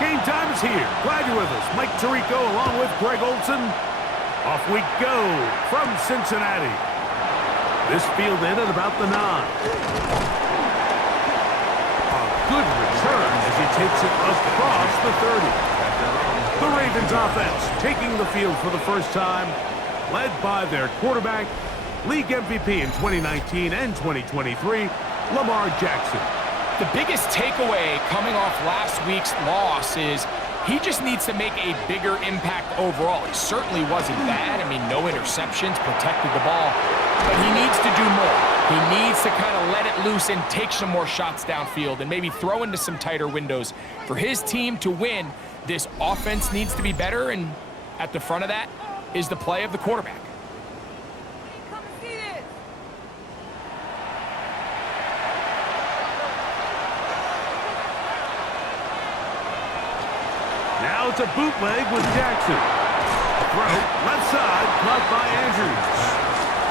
Game time is here. Glad you're with us. Mike Tirico along with Greg Olson. Off we go from Cincinnati. This field in at about the 9. A good return as he takes it across the 30. The Ravens offense taking the field for the first time, led by their quarterback, league MVP in 2019 and 2023, Lamar Jackson. The biggest takeaway coming off last week's loss is he just needs to make a bigger impact overall. He certainly wasn't bad. I mean, no interceptions, protected the ball. But he needs to do more. He needs to kind of let it loose and take some more shots downfield and maybe throw into some tighter windows. For his team to win, this offense needs to be better, and at the front of that is the play of the quarterback. Now it's a bootleg with Jackson. Throw, left side, caught by Andrews.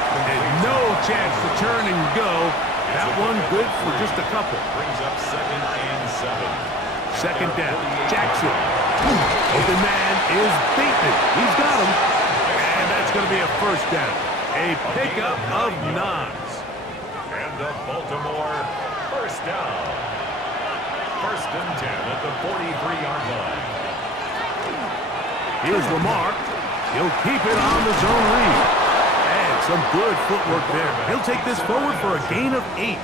And no chance to turn and go. That one good for just a couple. Brings up 2nd and 7. Second down, Jackson. Open man is beaten. He's got him. And that's going to be a first down. A pickup of 9. And the Baltimore first down. 1st and 10 at the 43-yard line. Here's Lamar. He'll keep it on the zone read. And some good footwork there. He'll take this forward for a gain of 8.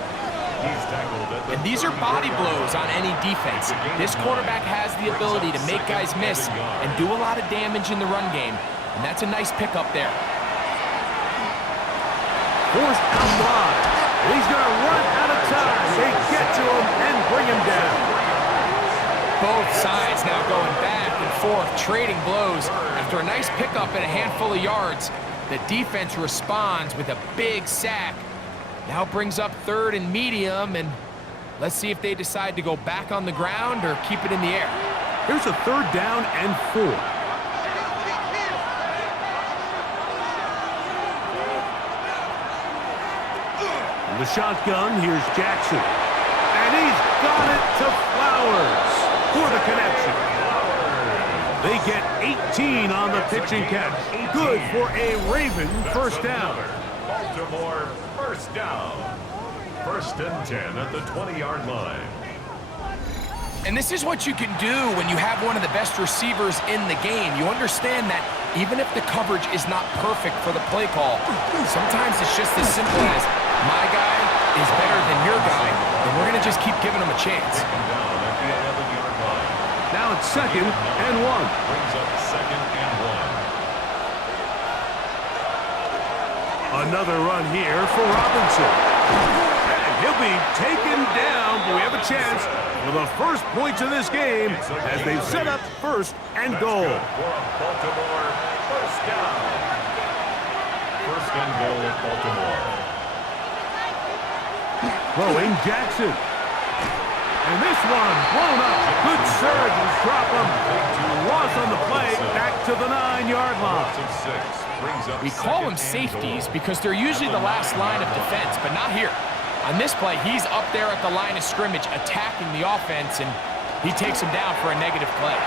And these are body blows on any defense. This quarterback has the ability to make guys miss and do a lot of damage in the run game. And that's a nice pickup there. Forced out wide. He's going to run out of time. They get to him and bring him down. Both sides now going back and forth, trading blows. After a nice pickup and a handful of yards, the defense responds with a big sack. Now brings up 3rd and medium, and let's see if they decide to go back on the ground or keep it in the air. Here's a 3rd down and 4. In the shotgun, here's Jackson. And he's got it to Flowers for the connection. They get 18 on the pitch and catch. Good for a Raven first down. Baltimore first down. 1st and 10 at the 20-yard line. And this is what you can do when you have one of the best receivers in the game. You understand that even if the coverage is not perfect for the play call, sometimes it's just as simple as my guy is better than your guy, and we're going to just keep giving him a chance. Now it's 2nd and 1. Brings up 2nd and 1. Another run here for Robinson. And he'll be taken down, but we have a chance for the first points of this game as they set up 1st and goal. For a Baltimore first down. 1st and goal at Baltimore. Throwing Jackson. And this one blown up. Good surge and drop him. Loss on the play, back to the 9-yard line. We call them safeties because they're usually the last line of defense, but not here. On this play, he's up there at the line of scrimmage attacking the offense, and he takes him down for a negative play.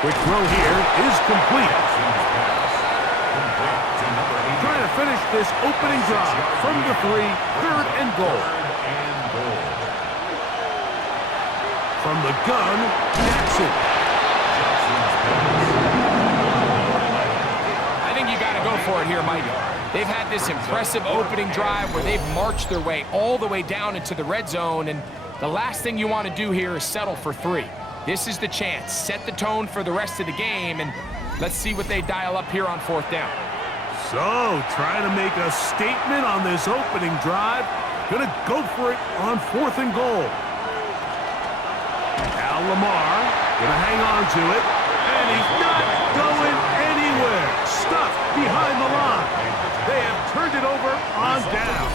Quick throw here is complete. Trying to finish this opening drive from the 3, 3rd and goal. From the gun, Jackson. I think you got to go for it here, Mike. They've had this impressive opening drive where they've marched their way all the way down into the red zone, and the last thing you want to do here is settle for 3. This is the chance. Set the tone for the rest of the game, and let's see what they dial up here on 4th down. So, trying to make a statement on this opening drive. Gonna go for it on 4th and goal. Now Lamar gonna hang on to it, and he's not going anywhere. Stuck behind the line. They have turned it over on down.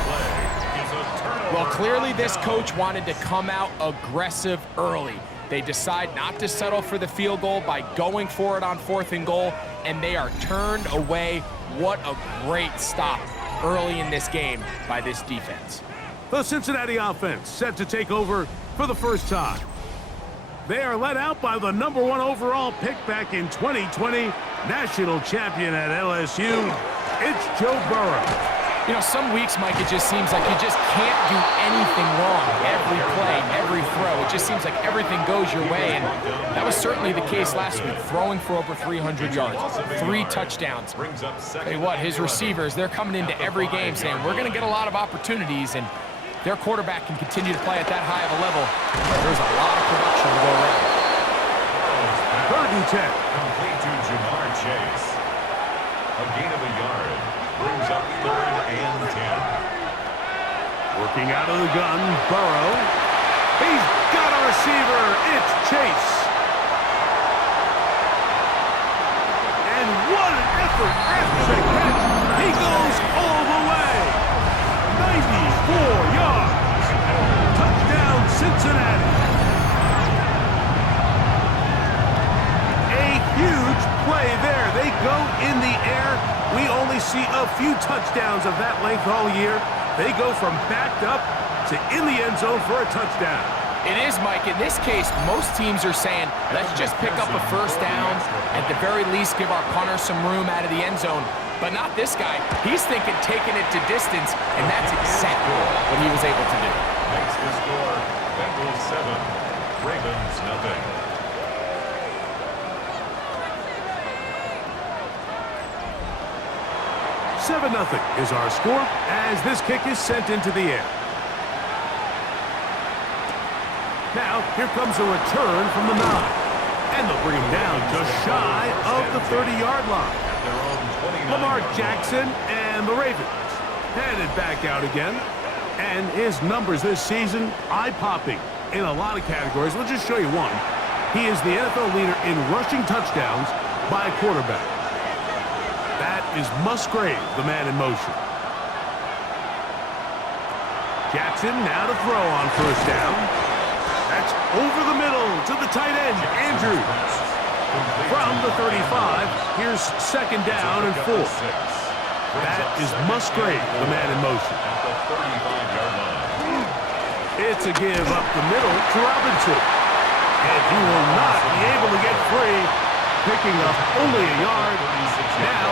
Well, clearly this coach wanted to come out aggressive early. They decide not to settle for the field goal by going for it on 4th and goal, and they are turned away. What a great stop early in this game by this defense. The Cincinnati offense set to take over for the first time. They are led out by the #1 overall pick back in 2020, national champion at LSU. It's Joe Burrow. You know, some weeks, Mike, it just seems like you just can't do anything wrong. Every play, every throw, it just seems like everything goes your way, and that was certainly the case last week, throwing for over 300 yards, 3 touchdowns. Tell you what, his receivers, they're coming into every game saying, we're going to get a lot of opportunities, and their quarterback can continue to play at that high of a level. There's a lot of production to go around. 3rd and 10. Complete to Jamar Chase. A gain of a yard. Brings up 3rd and 10. Working out of the gun, Burrow. He's got a receiver. It's Chase. And what an effort after the catch. He goes all the way. 94 yards. Touchdown, Cincinnati. A huge play there. They go in the air. We only see a few touchdowns of that length all year. They go from backed up to in the end zone for a touchdown. It is, Mike. In this case, most teams are saying, let's just pick up a 1st down, at the very least give our punter some room out of the end zone. But not this guy. He's thinking taking it to distance, and that's exactly what he was able to do. Makes the score Bengals 7, Ravens nothing. Seven 0 is our score as this kick is sent into the air. Now, here comes a return from the 9. And they'll bring him down just shy of the 30-yard line. Lamar Jackson and the Ravens headed back out again. And his numbers this season, eye-popping in a lot of categories. Let's just show you one. He is the NFL leader in rushing touchdowns by a quarterback. That is Musgrave, the man in motion. Jackson now to throw on 1st down. That's over the middle to the tight end, Andrews. From the 35, here's 2nd down and 4. That is Musgrave, the man in motion. It's a give up the middle to Robinson. And he will not be able to get free, picking up only a yard. Now,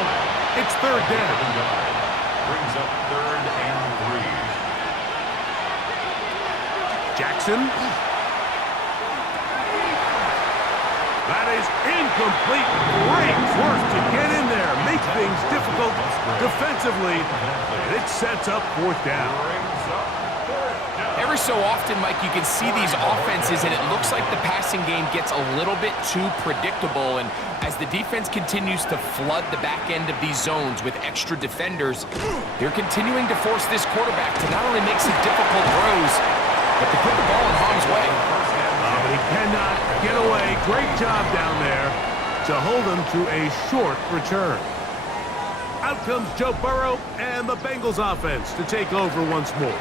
it's 3rd down. Brings up 3rd and 3. Jackson. That is incomplete. Great work to get in there. Make things difficult defensively. And it sets up 4th down. Every so often, Mike, you can see these offenses, and it looks like the passing game gets a little bit too predictable. And as the defense continues to flood the back end of these zones with extra defenders, they're continuing to force this quarterback to not only make some difficult throws, but to put the ball in harm's way. But he cannot get away. Great job down there to hold him to a short return. Out comes Joe Burrow and the Bengals offense to take over once more.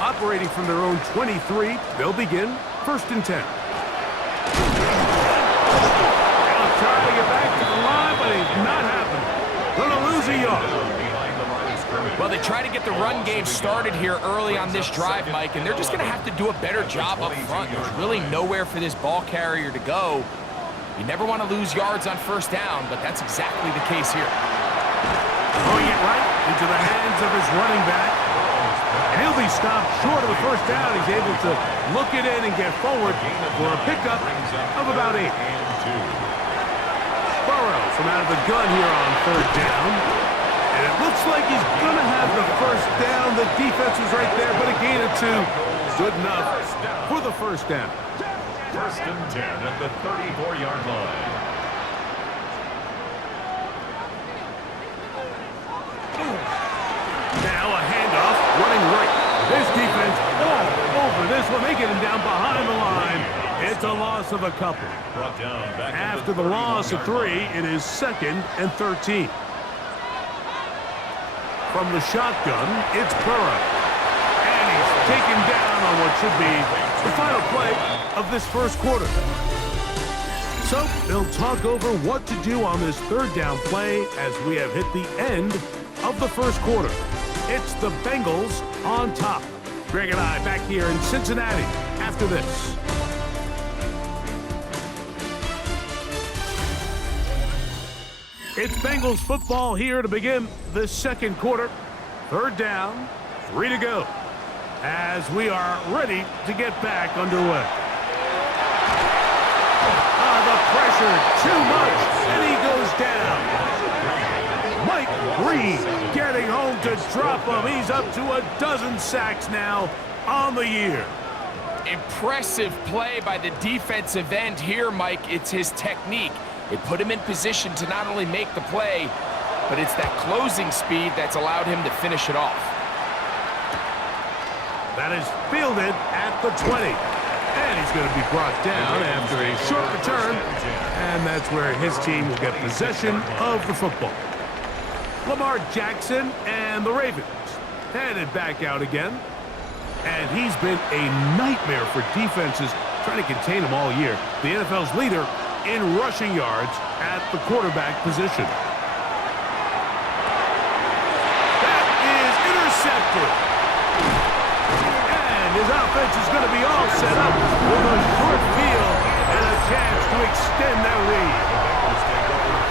Operating from their own 23, they'll begin 1st and 10. They'll try to get back to the line, but it's not happening. Gonna lose a yard. Well, they try to get the run game started here early on this drive, Mike, and they're just going to have to do a better job up front. There's really nowhere for this ball carrier to go. You never want to lose yards on 1st down, but that's exactly the case here. Throwing it right into the hands of his running back. And he'll be stopped short of the 1st down. He's able to look it in and get forward for a pickup of about 8. Burrow from out of the gun here on 3rd down. And it looks like he's going to have the 1st down. The defense was right there, but a gain of 2. Good enough for the 1st down. 1st and 10 at the 34-yard line. Now a handoff, running right. This defense all over this one. They get him down behind the line. It's a loss of a couple. Brought down back After the loss of 3, it is 2nd and 13. From the shotgun, it's Burrow. And he's taken down on what should be the final play of this 1st quarter. So they'll talk over what to do on this 3rd down play as we have hit the end of the 1st quarter. It's the Bengals on top. Greg and I back here in Cincinnati after this. It's Bengals football here to begin the second quarter. Third down, 3 to go, as we are ready to get back underway. The pressure, too much, and he goes down. Mike Green getting home to drop him. He's up to a dozen sacks now on the year. Impressive play by the defensive end here, Mike. It's his technique. It put him in position to not only make the play, but it's that closing speed that's allowed him to finish it off. That is fielded at the 20. And he's going to be brought down after a short return. And that's where his team will get possession of the football. Lamar Jackson and the Ravens headed back out again. And he's been a nightmare for defenses trying to contain him all year. The NFL's leader in rushing yards at the quarterback position. That is intercepted. His offense is going to be all set up with a short field and a chance to extend their lead.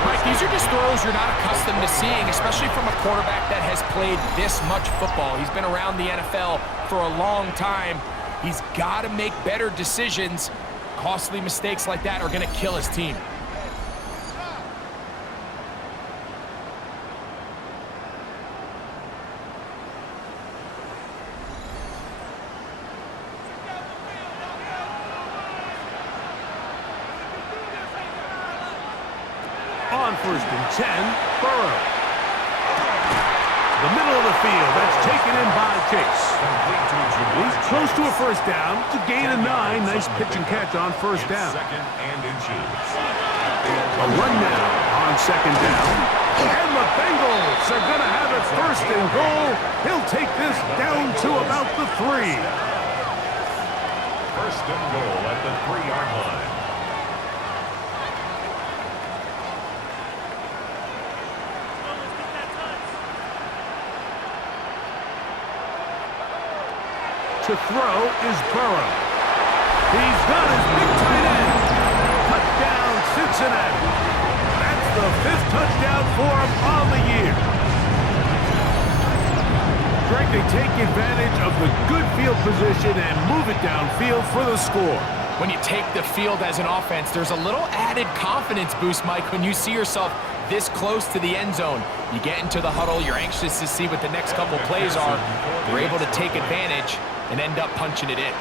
Mike, these are just throws you're not accustomed to seeing, especially from a quarterback that has played this much football. He's been around the NFL for a long time. He's got to make better decisions. Costly mistakes like that are going to kill his team. On 1st and 10, Burrow. The middle of the field, that's taken in by Chase. He's close to a first down to gain a 9. Nice pitch and catch on first down. A run now on 2nd down. And the Bengals are going to have it 1st and goal. He'll take this down to about the 3. 1st and goal at the 3-yard line. To throw is Burrow. He's got his big tight end. Touchdown, Cincinnati. That's the 5th touchdown for him on the year. Greg, they take advantage of the good field position and move it downfield for the score. When you take the field as an offense, there's a little added confidence boost, Mike, when you see yourself this close to the end zone. You get into the huddle, you're anxious to see what the next couple plays are. You're able to take advantage and end up punching it in.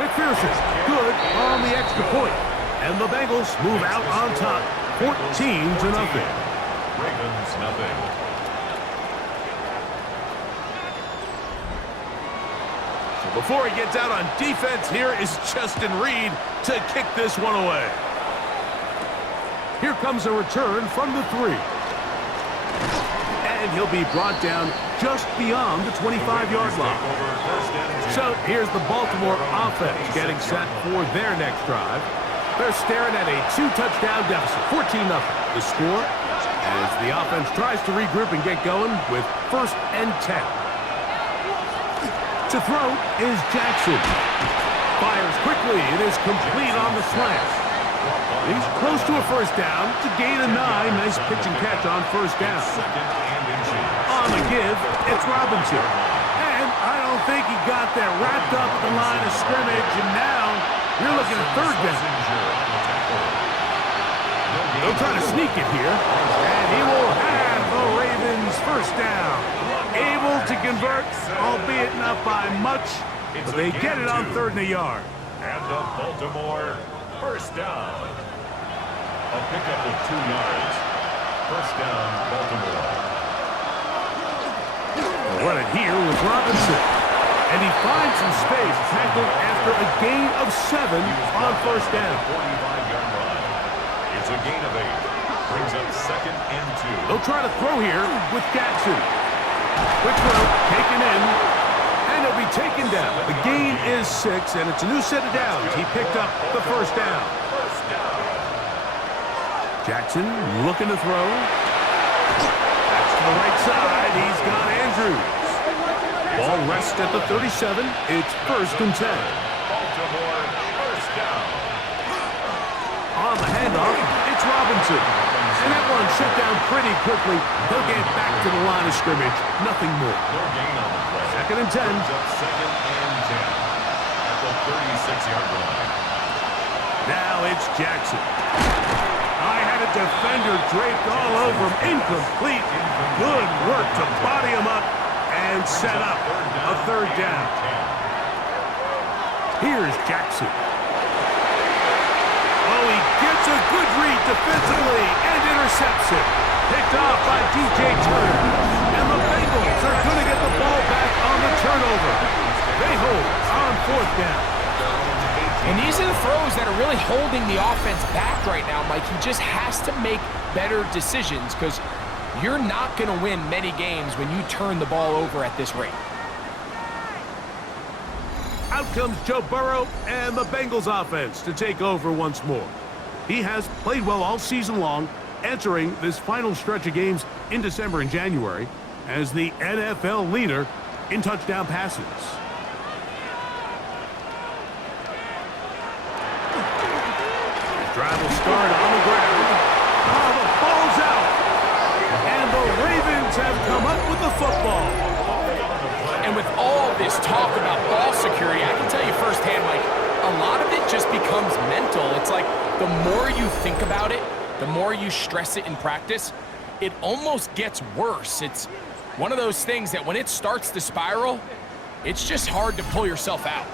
McPherson, good on the extra point. And the Bengals move out on top, 14-0. Ravens nothing. So before he gets out on defense, here is Justin Reed to kick this one away. Here comes a return from the 3. And he'll be brought down just beyond the 25-yard line. So here's the Baltimore offense getting set for their next drive. They're staring at a 2-touchdown deficit, 14-0. The score as the offense tries to regroup and get going with 1st and 10. To throw is Jackson. Fires quickly. It is complete on the slant. He's close to a first down to gain a 9. Nice pitch and catch on first down. On the give, it's Robinson. And I don't think he got there. Wrapped up at the line of scrimmage, and now you're looking at 3rd down. They'll try to sneak it here, and he will have the Ravens 1st down. Able to convert, albeit not by much, but they get it on 3rd and a yard. And the Baltimore 1st down. A pickup of 2 yards. 1st down, Baltimore. They'll run it here with Robinson. And he finds some space, tackled after a gain of 7 on 1st down. 45-yard line. It's a gain of 8. Brings up 2nd and 2. They'll try to throw here with Jackson. Quick throw, taken in, and he'll be taken down. The gain is 6, and it's a new set of downs. He picked up the 1st down. Jackson looking to throw. That's to the right side. He's got Andrews. Ball rests at the 37. It's 1st and 10. Baltimore 1st down. On the handoff, it's Robinson. And that one shut down pretty quickly. He'll get back to the line of scrimmage. Nothing more. No gain on the play. Second and 10. Brings up second and 10 at the 36-yard line. Now it's Jackson. I had a defender draped all over him. Incomplete. Good work to body him up and set up a third down. Here's Jackson. Oh, he gets a good read defensively and intercepts it. Picked off by DJ Turner. And the Bengals are going to get the ball back on the turnover. They hold on fourth down. And these are the throws that are really holding the offense back right now, Mike. He just has to make better decisions because you're not going to win many games when you turn the ball over at this rate. Out comes Joe Burrow and the Bengals offense to take over once more. He has played well all season long, entering this final stretch of games in December and January as the NFL leader in touchdown passes. Drive will start on the ground. Oh, the ball's out. And the Ravens have come up with the football. And with all this talk about ball security, I can tell you firsthand, Mike, a lot of it just becomes mental. It's like the more you think about it, the more you stress it in practice, it almost gets worse. It's one of those things that when it starts to spiral, it's just hard to pull yourself out.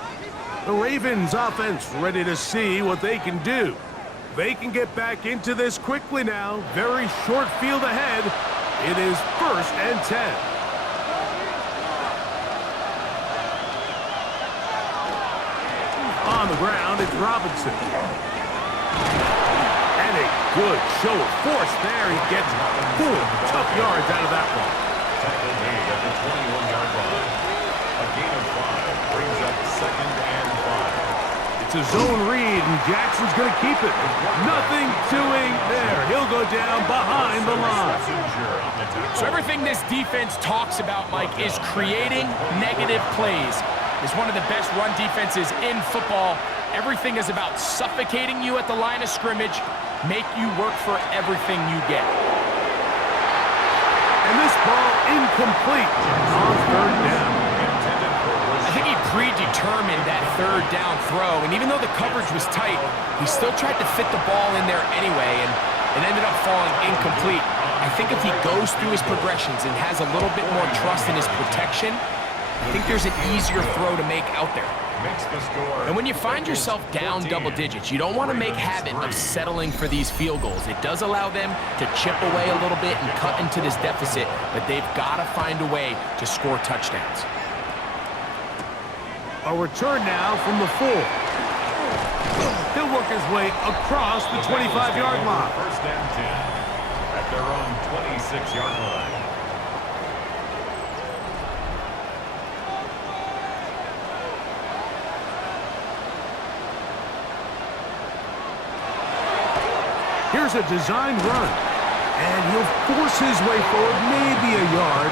The Ravens offense ready to see what they can do. They can get back into this quickly now. Very short field ahead. It is first and 10. On the ground, it's Robinson. And a good show of force there. He gets 4 tough yards out of that one. Tackle made at the 21-yard line. A gain of 5 brings up second and 5. It's a zone read, and Jackson's going to keep it. Nothing doing there. He'll go down behind the line. So everything this defense talks about, Mike, is creating negative plays. It's one of the best run defenses in football. Everything is about suffocating you at the line of scrimmage, make you work for everything you get. And this ball incomplete on third down. I think he predetermined that third down throw, and even though the coverage was tight, he still tried to fit the ball in there anyway, and it ended up falling incomplete. I think if he goes through his progressions and has a little bit more trust in his protection, I think there's an easier throw to make out there. And when you find yourself down double digits, you don't want to make habit of settling for these field goals. It does allow them to chip away a little bit and cut into this deficit, but they've got to find a way to score touchdowns. A return now from the 4. He'll work his way across the 25-yard line. First and 10 at their own 26-yard line. Here's a designed run, and he'll force his way forward, maybe a yard.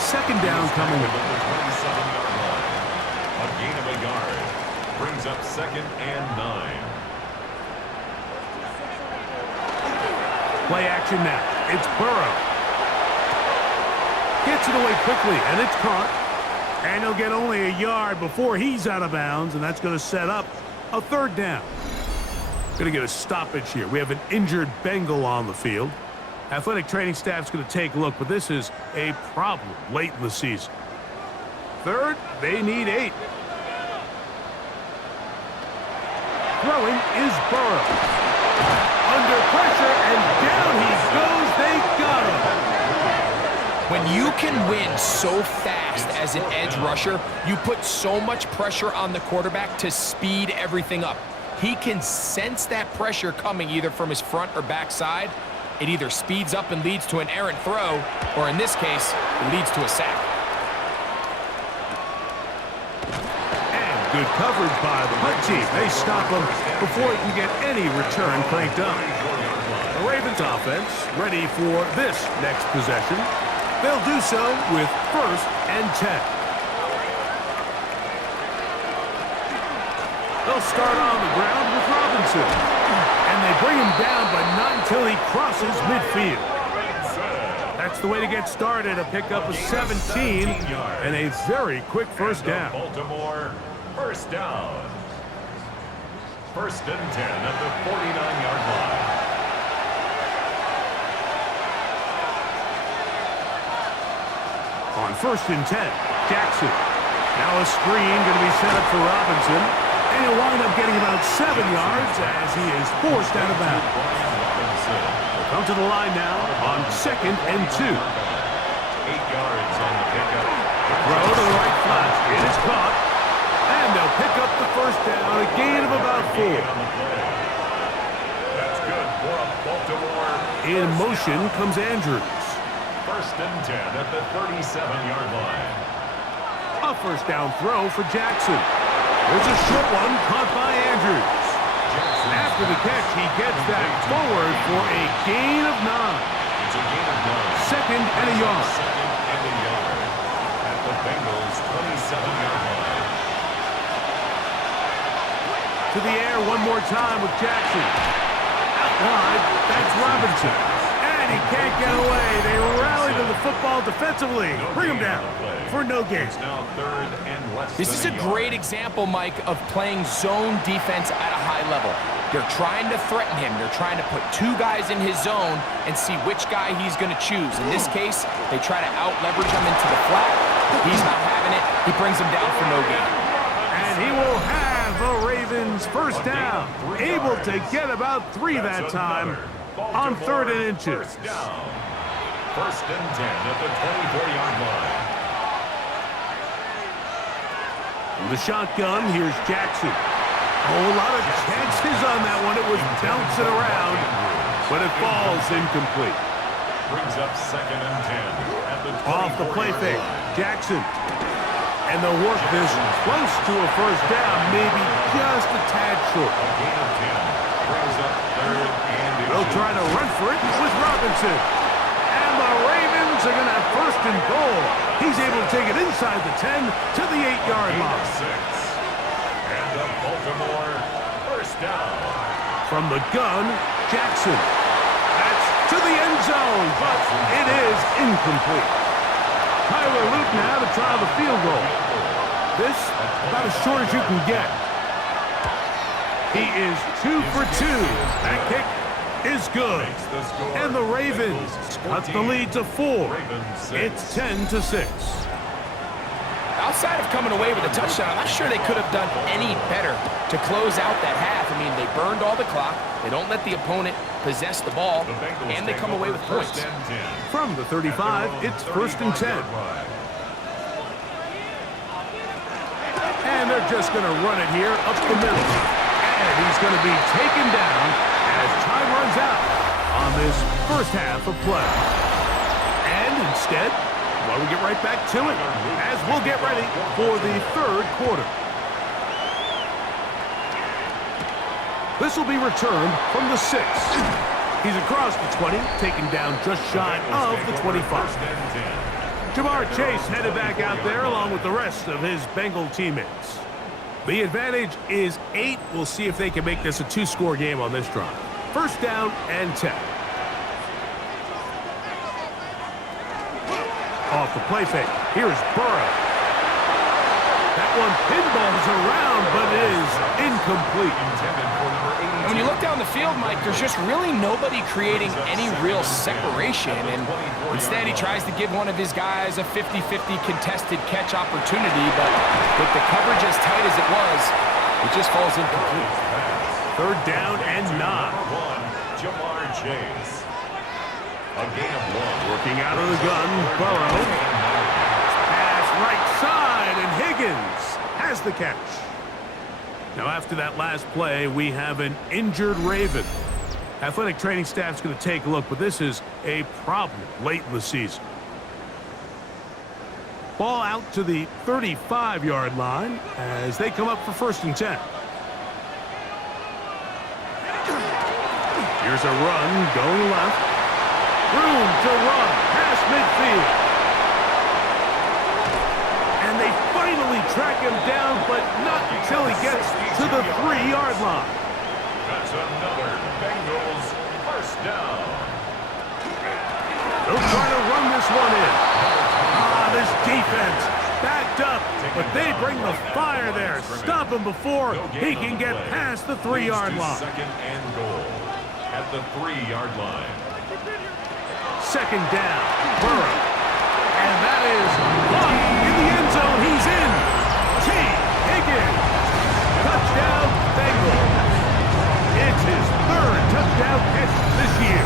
Second down coming up. The 27-yard line. A gain of a yard brings up second and 9. Play action now. It's Burrow. Gets it away quickly, and it's caught. And he'll get only a yard before he's out of bounds, and that's going to set up a third down. Going to get a stoppage here. We have an injured Bengal on the field. Athletic training staff's going to take a look, but this is a problem late in the season. Third, they need 8. Throwing is Burrow. Under pressure, and down he goes. They got him. When you can win so fast as an edge rusher, you put so much pressure on the quarterback to speed everything up. He can sense that pressure coming either from his front or back side. It either speeds up and leads to an errant throw, or in this case, it leads to a sack. And good coverage by the punt team. They stop him before he can get any return cranked up. The Ravens offense ready for this next possession. They'll do so with first and 10. They'll start on the ground with Robinson. And they bring him down, but not until he crosses midfield. That's the way to get started, a pickup of 17 and a very quick first down. Baltimore, first down. First and 10 at the 49-yard line. On first and 10, Jackson. Now a screen going to be set up for Robinson. And he'll wind up getting about 7 yards as he is forced out of bounds. They'll come to the line now on second and 2. 8 yards on the pickup. Throw to the right flat. It is caught. And they'll pick up the first down, a gain of about 4. That's good for a Baltimore. In motion comes Andrews. First and 10 at the 37-yard line. A first down throw for Jackson. There's a short one caught by Andrews. After the catch, he gets that forward for a gain of 9. It's a gain of 9. Second and a yard. Second and a yard at the Bengals' 27-yard line. To the air one more time with Jackson. Out wide, that's Robinson. And he can't get away. They rally to the football defensively. Bring him down for no gain. Now third and less This is than a yard. great example, Mike, of playing zone defense at a high level. They're trying to threaten him. They're trying to put 2 guys in his zone and see which guy he's going to choose. In this case, they try to out-leverage him into the flat. He's not having it. He brings him down for no gain. And he will have a Ravens first down. Able to get about 3 that time on third and inches. First down. First and 10 at the 24-yard line. From the shotgun, here's Jackson. Oh, a lot of chances on that one. It was bouncing around, but it falls incomplete. Brings up second and 10 at the 24-yard Off the play fake, Jackson. And they'll work this close to a first down, maybe just a tad short. A gain of 10. Brings up third and They'll try to run for it with Robinson. And the Ravens are going to have first and goal. He's able to take it inside the 10 to the 8-yard line. 6. And the Baltimore first down. From the gun, Jackson. That's to the end zone, but it is incomplete. Tyler Luke now to try the field goal. This about as short as you can get. He is 2 for 2. That kick is good. And the Ravens cut the lead to 4. It's 10-6. Outside of coming away with a touchdown, I'm not sure they could have done any better to close out that half. I mean, they burned all the clock. They don't let the opponent possess the ball, and they come away with points. From the 35, it's first and 10. And they're just going to run it here up the middle. And he's going to be taken down as time runs out on this first half of play. And instead, well, we get right back to it as we'll get ready for the third quarter. This will be returned from the 6. He's across the 20, taken down just shy of the 25. Jamar Chase headed back out there along with the rest of his Bengal teammates. The advantage is 8. We'll see if they can make this a 2-score game on this drive. First down and 10. Off the play fake. Here's Burrow. That one pinballs around, but it is incomplete. And when you look down the field, Mike, there's just really nobody creating any real separation. And instead, he tries to give one of his guys a 50-50 contested catch opportunity. But with the coverage as tight as it was, it just falls incomplete. Third down and 9. Jamar Chase. A gain of 1. Working out of the gun, Burrow. Pass right side, and Higgins has the catch. Now, after that last play, we have an injured Raven. Athletic training staff's going to take a look, but this is a problem late in the season. Ball out to the 35-yard line as they come up for first and 10. Here's a run going left. Room to run past midfield. And they finally track him down, but not until he gets to the 3-yard line. That's another Bengals first down. They'll try to run this one in. This defense backed up, but they bring the fire there. Stop him before he can get past the 3-yard line. Second and goal at the 3-yard line. Second down, Burrow. And that is blocked in the end zone. He's in. T. Higgins. Touchdown, Bengals. It's his 3rd touchdown catch this year.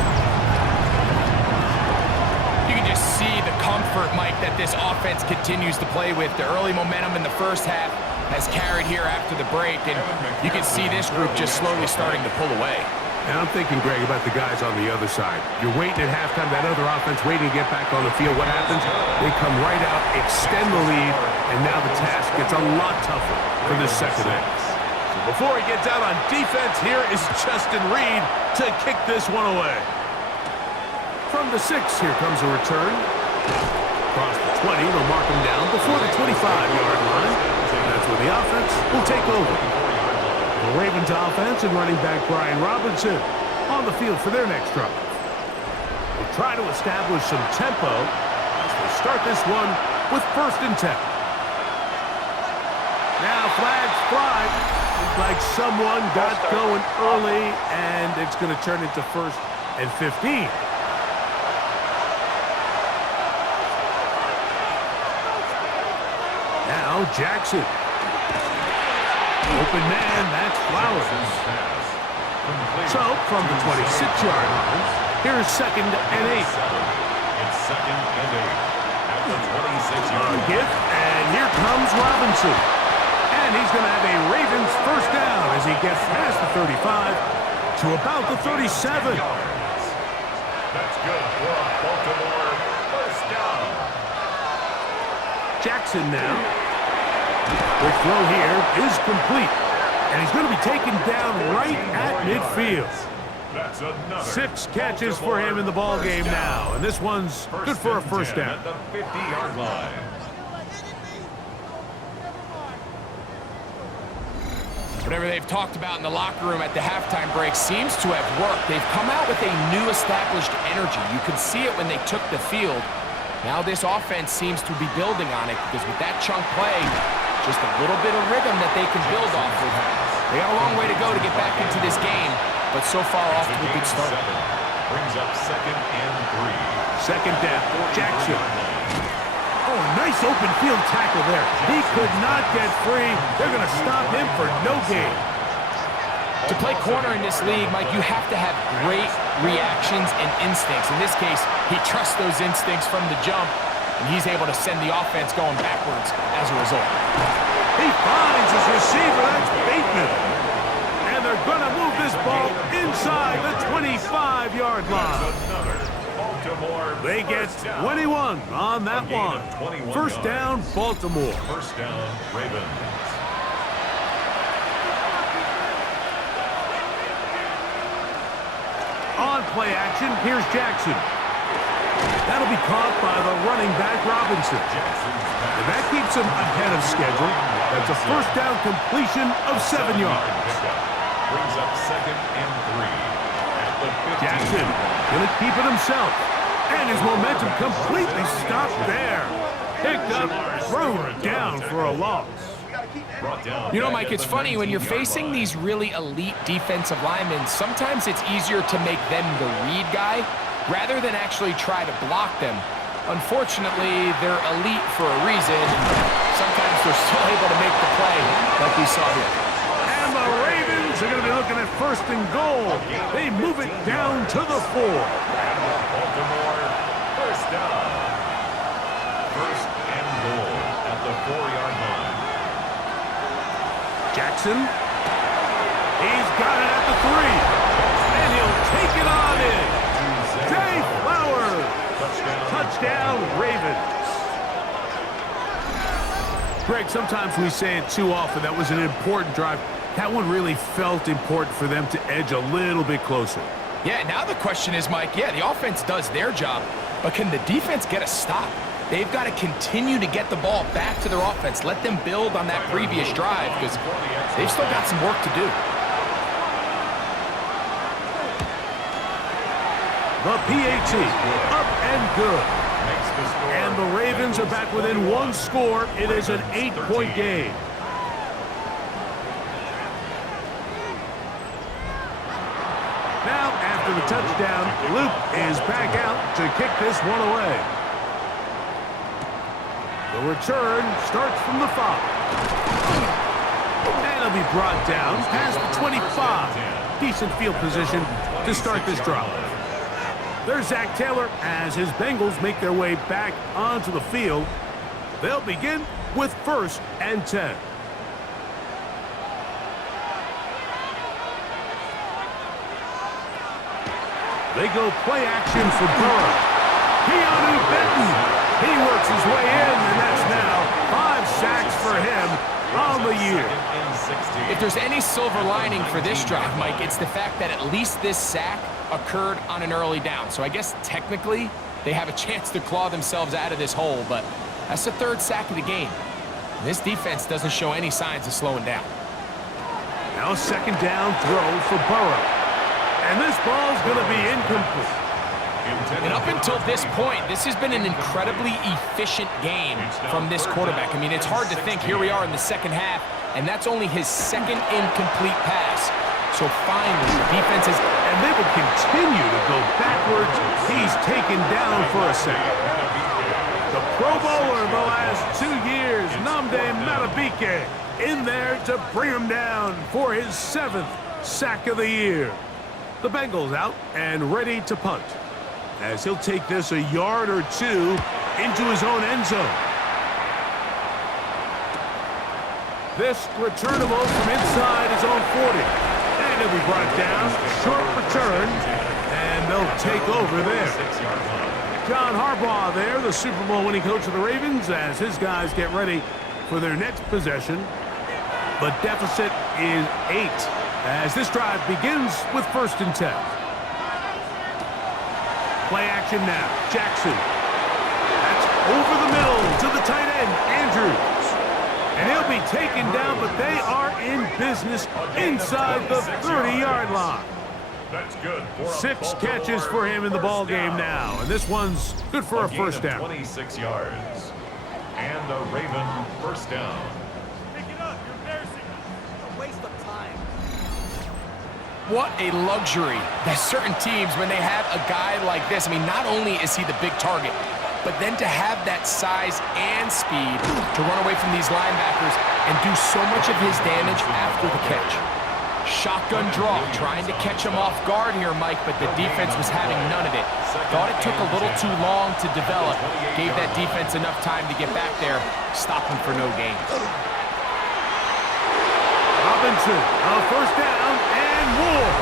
You can just see the comfort, Mike, that this offense continues to play with. The early momentum in the first half has carried here after the break, and you can see this group just slowly starting to pull away. And I'm thinking, Greg, about the guys on the other side. You're waiting at halftime, that other offense waiting to get back on the field. What happens? They come right out, extend the lead, and now the task gets a lot tougher for this second half. So before he gets out on defense, here is Justin Reed to kick this one away. From the 6, here comes a return. Across the 20, they'll mark him down before the 25-yard line. That's where the offense will take over. The Ravens offense and running back Brian Robinson on the field for their next drive. They'll try to establish some tempo as they start this one with 1st and 10. Now flags fly. Looks like someone got going early, and it's going to turn into 1st and 15. Now Jackson. Open man, that's Flowers. So, from the 26-yard line, here's 2nd and 8. It's 2nd and 8 at the 26-yard line. Gift, and here comes Robinson. And he's going to have a Ravens first down as he gets past the 35 to about the 37. That's good for a Baltimore first down. Jackson now. The throw here is complete. And he's going to be taken down right at midfield. That's another 6 catches for him in the ball game now. And this one's good for a first down. At the 50-yard line. Whatever they've talked about in the locker room at the halftime break seems to have worked. They've come out with a new established energy. You could see it when they took the field. Now this offense seems to be building on it because with that chunk play, just a little bit of rhythm that they can build off with. They got a long way to go to get back into this game, but so far off to a good start. Brings up 2nd and 3. Second down, Jackson. Oh, nice open field tackle there. He could not get free. They're going to stop him for no gain. To play corner in this league, Mike, you have to have great reactions and instincts. In this case, he trusts those instincts from the jump, and he's able to send the offense going backwards as a result. He finds his receiver. That's Bateman. And they're going to move this ball inside the 25-yard line. They get 21 on that one. First down, Baltimore. First down, Ravens. On play action, here's Jackson. That'll be caught by the running back Robinson. And that keeps him ahead of schedule. That's a first down completion of 7 yards. Brings up 2nd and 3 at the 15. Jackson gonna keep it himself. And his momentum completely stopped there. Picked up, thrown down for a loss. You know, Mike, it's funny when you're facing these really elite defensive linemen, sometimes it's easier to make them the read guy rather than actually try to block them. Unfortunately, they're elite for a reason. Sometimes they're still able to make the play like we saw here. And the Ravens are going to be looking at 1st and goal. They move it down to the 4. Baltimore first down. 1st and goal at the 4-yard line. Jackson, he's got it at the 3, and he'll take it on in. Zay Flowers, touchdown Ravens. Greg, sometimes we say it too often. That was an important drive. That one really felt important for them to edge a little bit closer. Yeah, now the question is, Mike, yeah, the offense does their job, but can the defense get a stop? They've got to continue to get the ball back to their offense. Let them build on that previous drive because they've still got some work to do. The PAT, up and good. And the Ravens are back within one score. It is an 8-point game. Now, after the touchdown, Luke is back out to kick this one away. The return starts from the 5. And it'll be brought down past the 25. Decent field position to start this drive. There's Zach Taylor as his Bengals make their way back onto the field. They'll begin with 1st and 10. They go play action for Burrow. Keanu Benton. He works his way in, and that's now 5 sacks for him on the year. If there's any silver lining for this drive, Mike, it's the fact that at least this sack occurred on an early down. So I guess technically they have a chance to claw themselves out of this hole, but that's the 3rd sack of the game. And this defense doesn't show any signs of slowing down. Now 2nd down throw for Burrow. And this ball's going to be incomplete. And up until this point, this has been an incredibly efficient game from this quarterback. I mean, it's hard to think. Here we are in the 2nd half, and that's only his 2nd incomplete pass. So finally, the defense is... And they will continue to go backwards. He's taken down for a sack. The Pro Bowler the last 2 years, Nnamdi Madubuike, in there to bring him down for his 7th sack of the year. The Bengals out and ready to punt, as he'll take this a yard or 2 into his own end zone. This returnable from inside his own 40. And it'll be brought down. Short return. And they'll take over there. John Harbaugh there, the Super Bowl winning coach of the Ravens, as his guys get ready for their next possession. The deficit is 8. As this drive begins with 1st and 10. Play action now. Jackson. That's over the middle to the tight end, Andrews. And he'll be taken down, but they are in business inside the 30-yard line. That's good. 6 catches for him in the ball game now. And this one's good for a 1st down. 26 yards. And a Raven 1st down. What a luxury that certain teams, when they have a guy like this, I mean, not only is he the big target, but then to have that size and speed to run away from these linebackers and do so much of his damage after the catch. Shotgun draw, trying to catch him off guard here, Mike, but the defense was having none of it. Thought it took a little too long to develop. Gave that defense enough time to get back there, stopping for no gain. Robinson, a 1st down and more.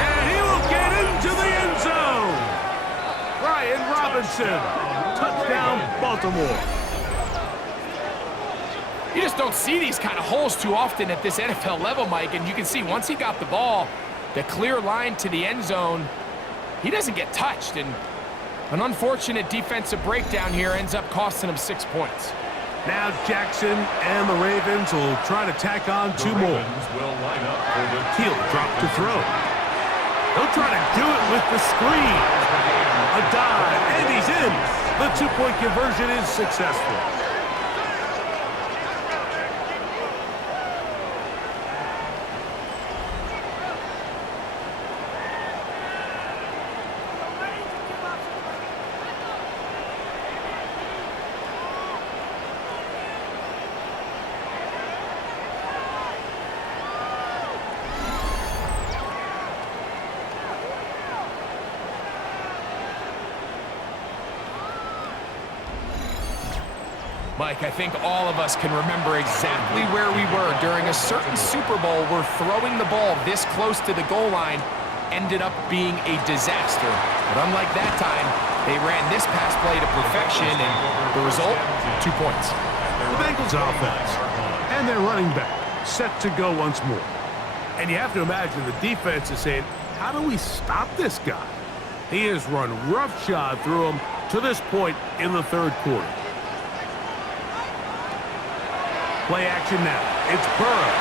And he will get into the end zone. Brian Robinson, touchdown Baltimore. You just don't see these kind of holes too often at this NFL level, Mike, and you can see once he got the ball, the clear line to the end zone, he doesn't get touched, and an unfortunate defensive breakdown here ends up costing him 6 points. Now Jackson and the Ravens will try to tack on 2 more. He'll drop to throw. He'll try to do it with the screen. A dive, and he's in. The 2-point conversion is successful. Mike, I think all of us can remember exactly where we were during a certain Super Bowl where throwing the ball this close to the goal line ended up being a disaster. But unlike that time, they ran this pass play to perfection, and the result, 2 points. The Bengals offense and their running back set to go once more. And you have to imagine the defense is saying, how do we stop this guy? He has run roughshod through him to this point in the 3rd quarter. Play action now. It's Burrow.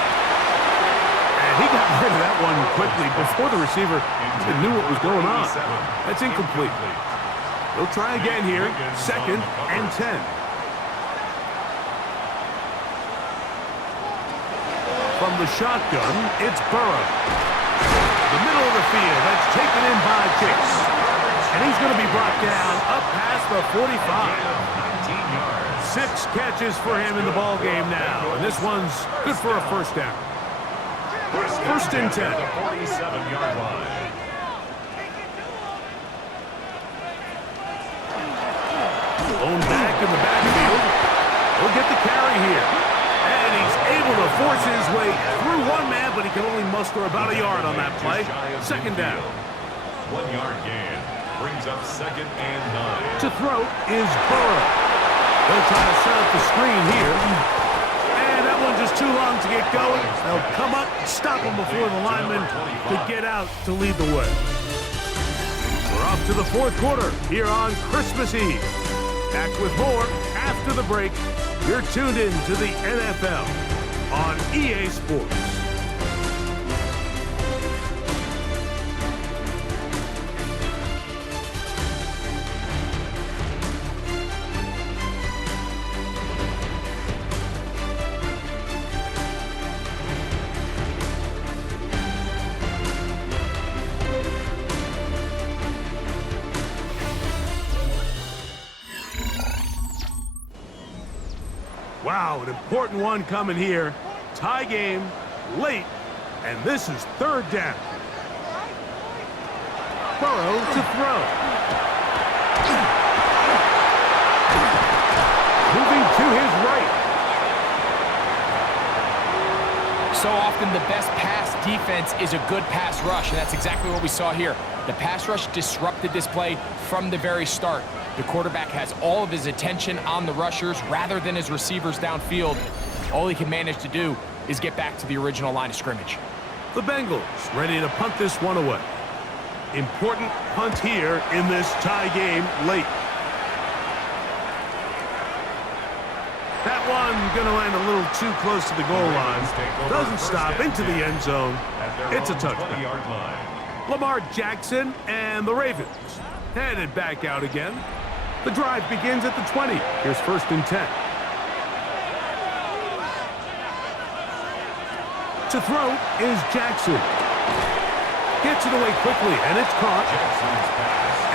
And And he got rid of that one quickly before the receiver even knew what was going on. That's incomplete. They'll try again here. 2nd and 10. From the shotgun, it's Burrow. The middle of the field, that's taken in by Chase. And he's going to be brought down up past the 45. 6 catches for him in the ball game now. And this one's good for a first down. First and 10. 47-yard line. Blown back in the backfield. He'll get the carry here. And he's able to force his way through one man, but he can only muster about a yard on that play. Second down. 1-yard gain. Brings up 2nd and 9. To throw is Burrow. They'll try to set up the screen here. And that one just too long to get going. They'll come up, stop him before the lineman could get out to lead the way. We're off to the 4th quarter here on Christmas Eve. Back with more after the break. You're tuned in to the NFL on EA Sports. Wow, an important one coming here. Tie game, late, and this is 3rd down. Burrow to throw. Moving to his right. So often the best pass defense is a good pass rush, and that's exactly what we saw here. The pass rush disrupted this play from the very start. The quarterback has all of his attention on the rushers rather than his receivers downfield. All he can manage to do is get back to the original line of scrimmage. The Bengals ready to punt this one away. Important punt here in this tie game late. That one going to land a little too close to the goal line. Doesn't stop into the end zone. It's a touchdown. Lamar Jackson and the Ravens headed back out again. The drive begins at the 20. Here's 1st and 10. To throw is Jackson. Gets it away quickly, and it's caught.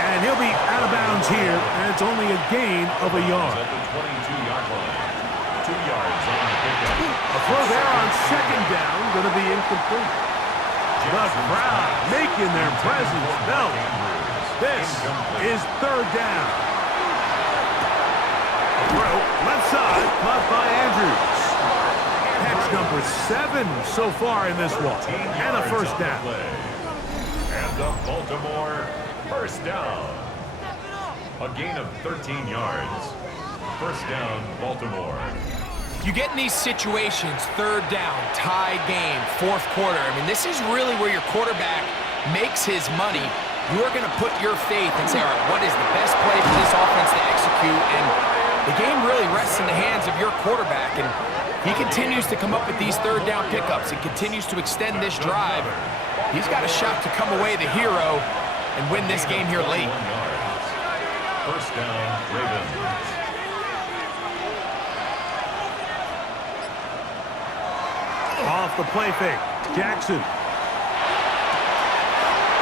And he'll be out of bounds here, and it's only a gain of a yard. At the 22-yard line. 2 yards on the pickup. A throw there on 2nd down, going to be incomplete. The crowd making their presence felt. This is 3rd down. Throw left side, caught by Andrews. Catch number 7 so far in this one, and a first down. And the Baltimore first down. A gain of 13 yards. First down, Baltimore. You get in these situations, 3rd down, tie game, 4th quarter. I mean, this is really where your quarterback makes his money. You are going to put your faith and say, all right, what is the best play for this offense to execute? And the game really rests in the hands of your quarterback. And he continues to come up with these 3rd down pickups and continues to extend this drive. He's got a shot to come away the hero and win this game here late. First down, Ravens. Off the play fake, Jackson.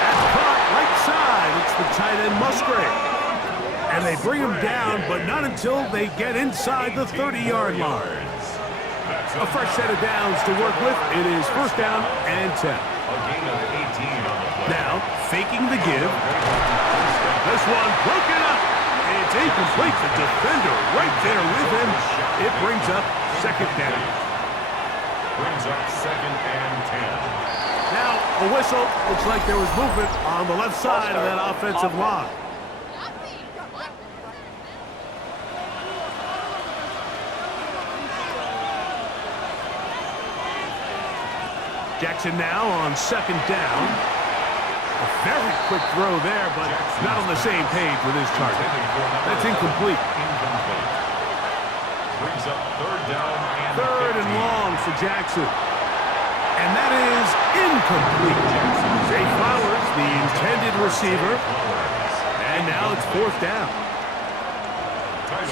That's caught right side. It's the tight end Musgrave. And they bring him down, but not until they get inside the 30-yard line. A fresh set of downs to work with. It is 1st down and 10. Now, faking the give. This one broken up. It's incomplete. The defender right there with him. It brings up 2nd down. Brings up 2nd and 10. Now, a whistle. Looks like there was movement on the left side of that offensive line. Jackson now on 2nd down. A very quick throw there, but not on the same page with his target. That's incomplete. Brings up 3rd down and 3rd and long for Jackson. And that is incomplete. Zay Flowers, the intended receiver. And now it's 4th down.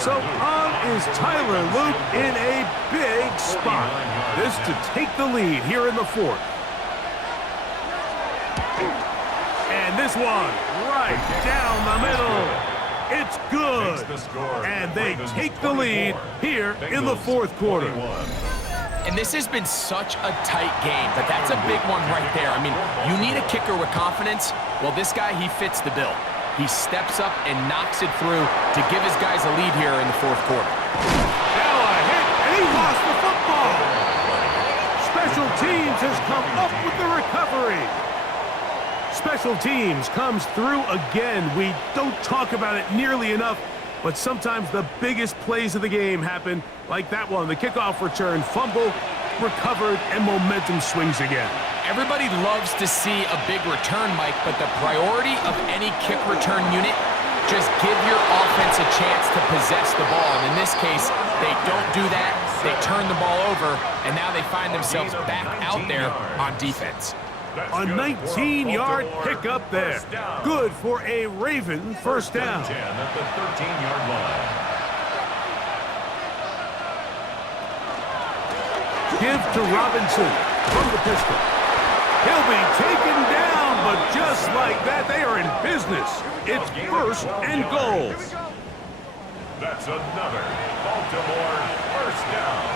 So on is Tyler Luke in a big spot. This to take the lead here in the 4th. And this one right down the middle. It's good. And they take the lead here in the 4th quarter. And this has been such a tight game, but that's a big one right there. I mean, you need a kicker with confidence. Well, this guy, he fits the bill. He steps up and knocks it through to give his guys a lead here in the 4th quarter. Now a hit, and he lost the football. Special teams has come up with the recovery. Special teams comes through again. We don't talk about it nearly enough, but sometimes the biggest plays of the game happen like that one. The kickoff return, fumble, recovered, and momentum swings again. Everybody loves to see a big return, Mike, but the priority of any kick return unit, just give your offense a chance to possess the ball. And in this case, they don't do that. They turn the ball over, and now they find themselves back out there on defense. A 19-yard pickup there. Good for a Raven first down. 10 at the 13-yard line. Give to Robinson from the pistol. He'll be taken down, but just like that, they are in business. It's 1st and goal. That's another Baltimore first down.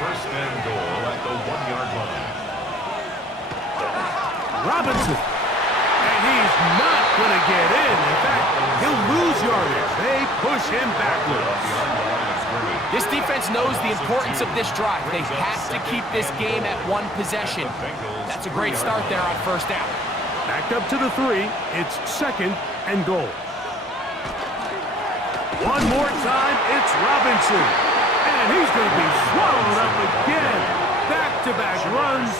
1st and goal at the 1-yard line. Robinson. And he's not going to get in. In fact, he'll lose yardage. They push him backwards. This defense knows the importance of this drive. They have to keep this game at 1 possession. That's a great start there on 1st down. Backed up to the 3. It's 2nd and goal. One more time, it's Robinson. And he's going to be swallowed up again. Back-to-back runs,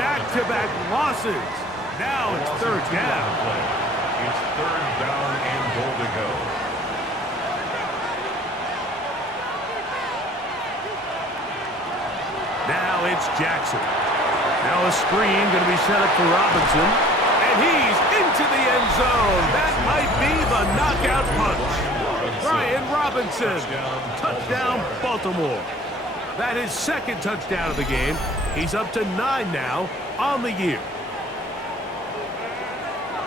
back-to-back losses. Now it's 3rd down. It's 3rd down and goal to go. Now it's Jackson. Now a screen going to be set up for Robinson. And he's into the end zone. That might be the knockout punch. Brian Robinson. Touchdown, Baltimore. That is 2nd touchdown of the game. He's up to 9 now on the year.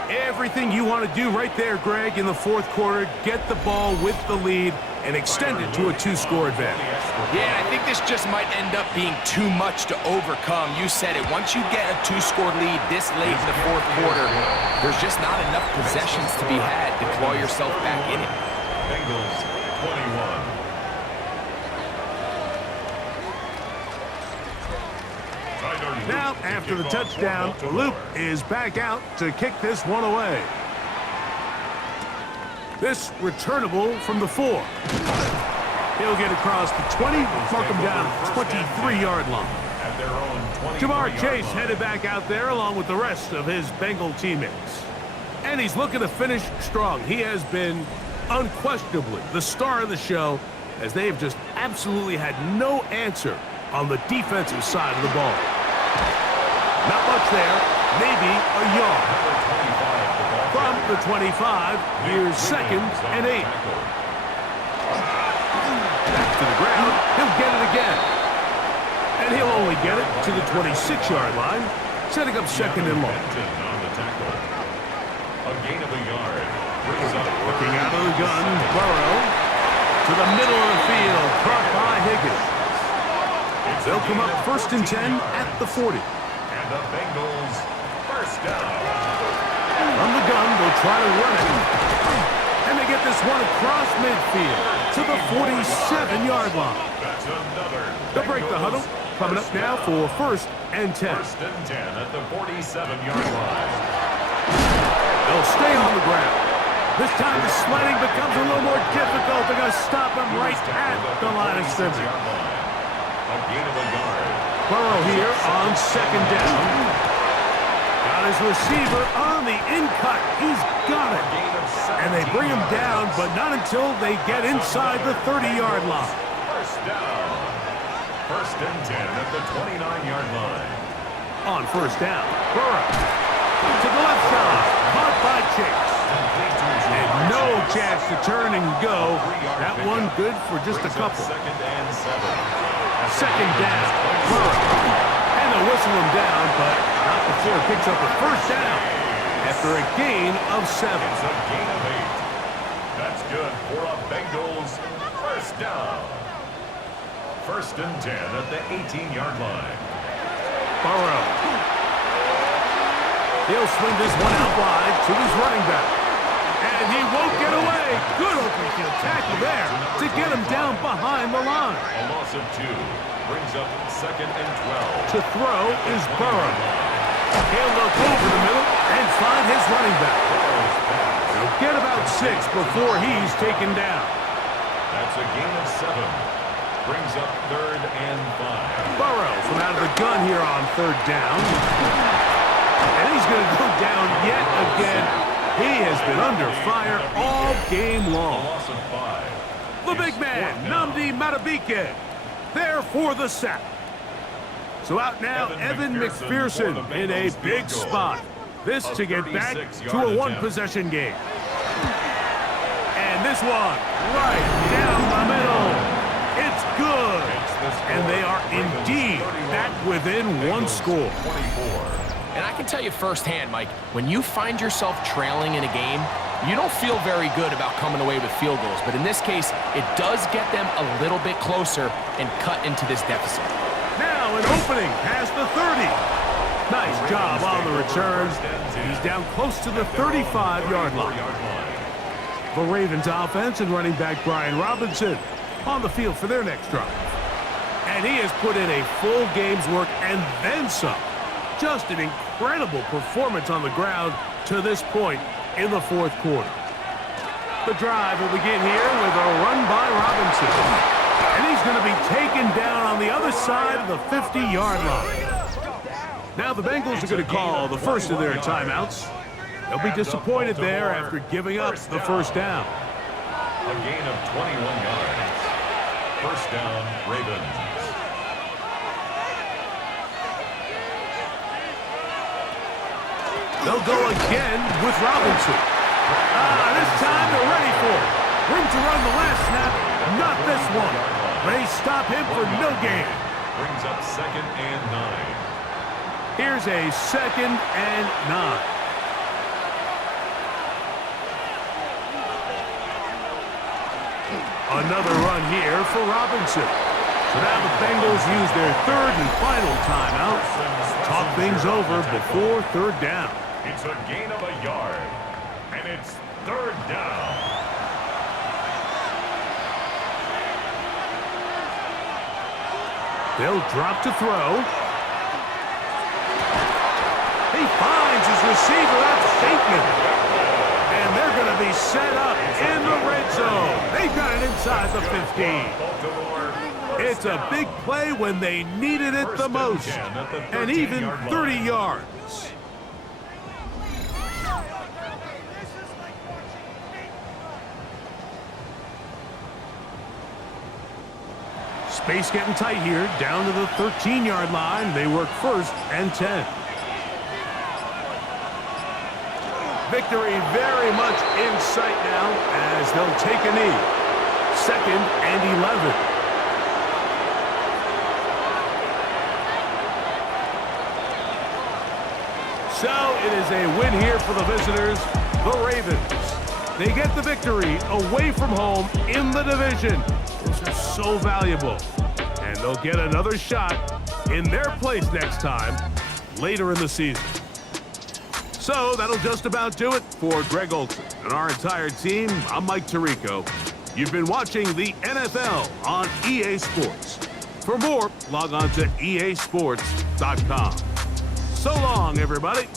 Everything you want to do right there, Greg, in the 4th quarter. Get the ball with the lead and extend it to a 2-score advantage. Yeah, I think this just might end up being too much to overcome. You said it. Once you get a 2-score lead this late in the 4th quarter, there's just not enough possessions to be had to claw yourself back in it. Bengals 21. Now, after the touchdown, Luke is back out to kick this one away. This returnable from the 4. He'll get across the 20, mark him down at the 23-yard line. Jamar Chase headed back out there along with the rest of his Bengal teammates. And he's looking to finish strong. He has been unquestionably the star of the show, as they've just absolutely had no answer on the defensive side of the ball. Not much there, maybe a yard. From the 25, here's 2nd and 8. Back to the ground, he'll get it again. And he'll only get it to the 26-yard line, setting up 2nd and long. A gain of a yard. Looking out of the gun, Burrow to the middle of the field, caught by Higgins. They'll come up 1st and 10 at the 40. And the Bengals first down. From the gun, they'll try to run it. And they get this one across midfield to the 47-yard line. That's another. They'll break the huddle. Coming up now for 1st and 10. 1st and 10 at the 47-yard line. They'll stay on the ground. This time the sledding becomes a little more difficult. They're going to stop him right at the line of scrimmage. A gain of a yard. Burrow here on 2nd down. Got his receiver on the in-cut. He's got it. And they bring him down, but not until they get inside the 30-yard line. First down. 1st and 10 at the 29-yard line. on first down. Burrow to the left side. Caught by Chase. And no chance to turn and go. That one good for just a couple. Second and 7. Second down. Burrow. And they'll whistle him down, but not before he picks up a first down after a gain of 7. It's a gain of 8. That's good for a Bengals first down. First and 10 at the 18-yard line. Burrow. He'll swing this one out wide to his running back. And he won't get away. Good open field tackle there to get him down behind the line. A loss of 2 brings up second and 12. To throw is Burrow. He'll look over the middle and find his running back. He'll get about 6 before he's taken down. That's a gain of 7. Brings up third and 5. Burrow from out of the gun here on third down. And he's going to go down yet again. He has been under fire all game A long. loss of 5. The big man, Nnamdi Madubuike, there for the sack. So out now, Evan McPherson in a big spot. This to get back to a one-possession game. And this one right down the middle. It's good. And they are indeed back within one score. 24. And I can tell you firsthand, Mike, when you find yourself trailing in a game, you don't feel very good about coming away with field goals. But in this case, it does get them a little bit closer and cut into this deficit. Now an opening past the 30. Nice job on the return. He's down close to the 35-yard line. The Ravens offense and running back Brian Robinson on the field for their next drive. And he has put in a full game's work and then some. Just an incredible performance on the ground to this point in the fourth quarter. The drive will begin here with a run by Robinson. And he's going to be taken down on the other side of the 50-yard line. Now the Bengals are going to call the first of their timeouts. They'll be disappointed there after giving up the first down. A gain of 21 yards. First down, Ravens. They'll go again with Robinson. This time they're ready for it. Room to run the last snap. Not this one. They stop him for no gain. Brings up second and 9. Here's a second and 9. Another run here for Robinson. So now the Bengals use their third and final timeout. Talk things over before third down. It's a gain of a yard. And it's third down. They'll drop to throw. He finds his receiver. That's Bateman. And they're going to be set up in the red zone. They've got it inside the 15. It's a big play when they needed it the most. And even 30 yards. Space getting tight here, down to the 13-yard line. They work first and 10. Victory very much in sight now as they'll take a knee. Second and 11. So it is a win here for the visitors, the Ravens. They get the victory away from home in the division. This is so valuable. And they'll get another shot in their place next time later in the season. So that'll just about do it for Greg Olson and our entire team. I'm Mike Tirico. You've been watching the NFL on EA Sports. For more, log on to easports.com. So long, everybody.